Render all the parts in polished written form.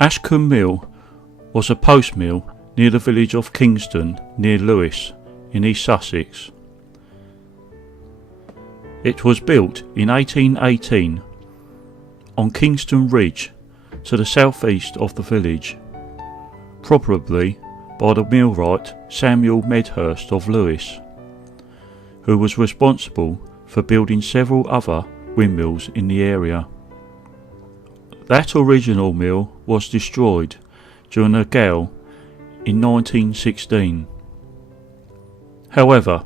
Ashcombe Mill was a post mill near the village of Kingston near Lewes in East Sussex. It was built in 1818 on Kingston Ridge to the southeast of the village, probably by the millwright Samuel Medhurst of Lewes, who was responsible for building several other windmills in the area. That original mill was destroyed during a gale in 1916. However,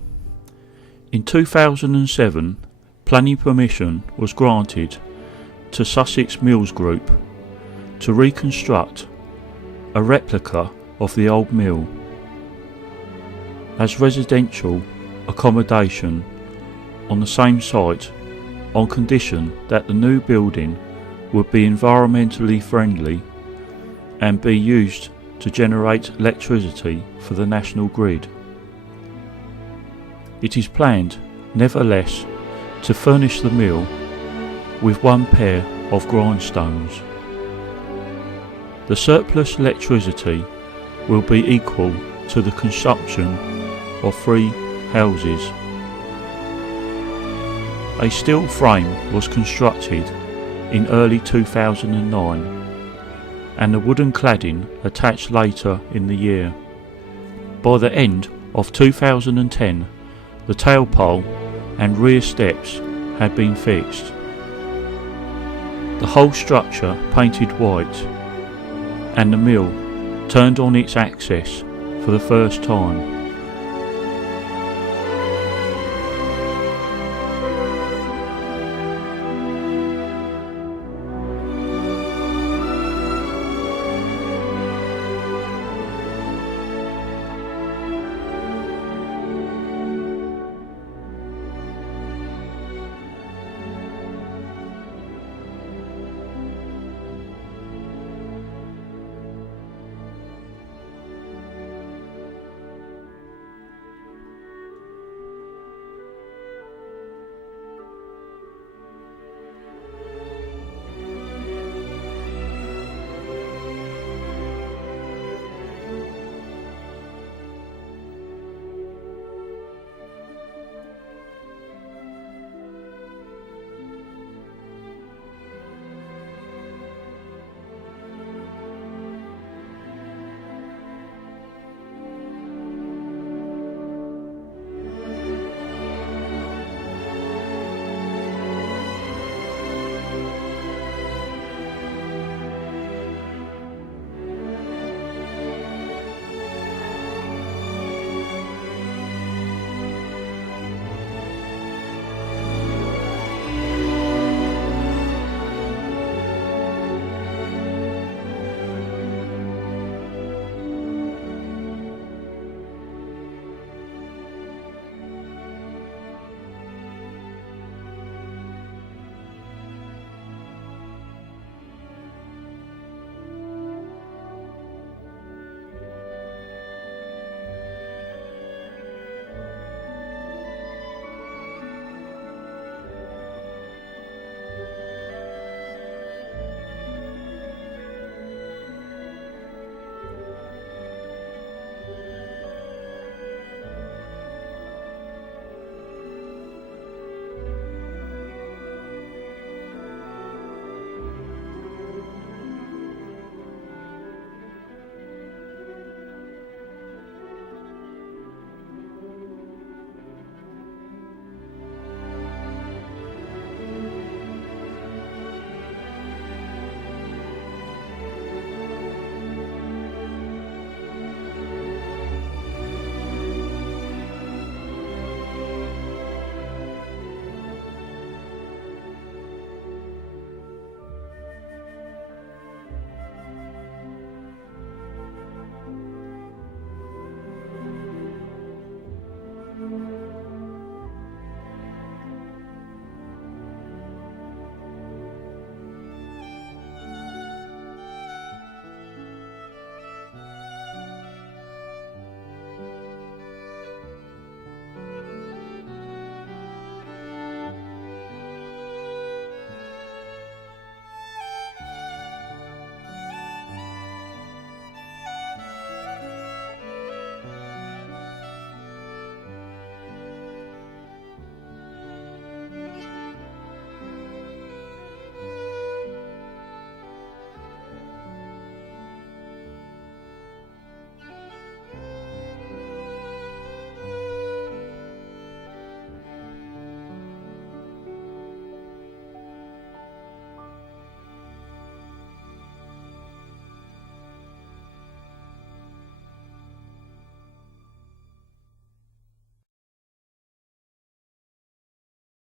in 2007, planning permission was granted to Sussex Mills Group to reconstruct a replica of the old mill as residential accommodation on the same site, on condition that the new building would be environmentally friendly and be used to generate electricity for the national grid. It is planned, nevertheless, to furnish the mill with one pair of grindstones. The surplus electricity will be equal to the consumption of 3 houses. A steel frame was constructed in early 2009 and the wooden cladding attached later in the year. By the end of 2010, the tailpole and rear steps had been fixed. The whole structure painted white and the mill turned on its axis for the first time.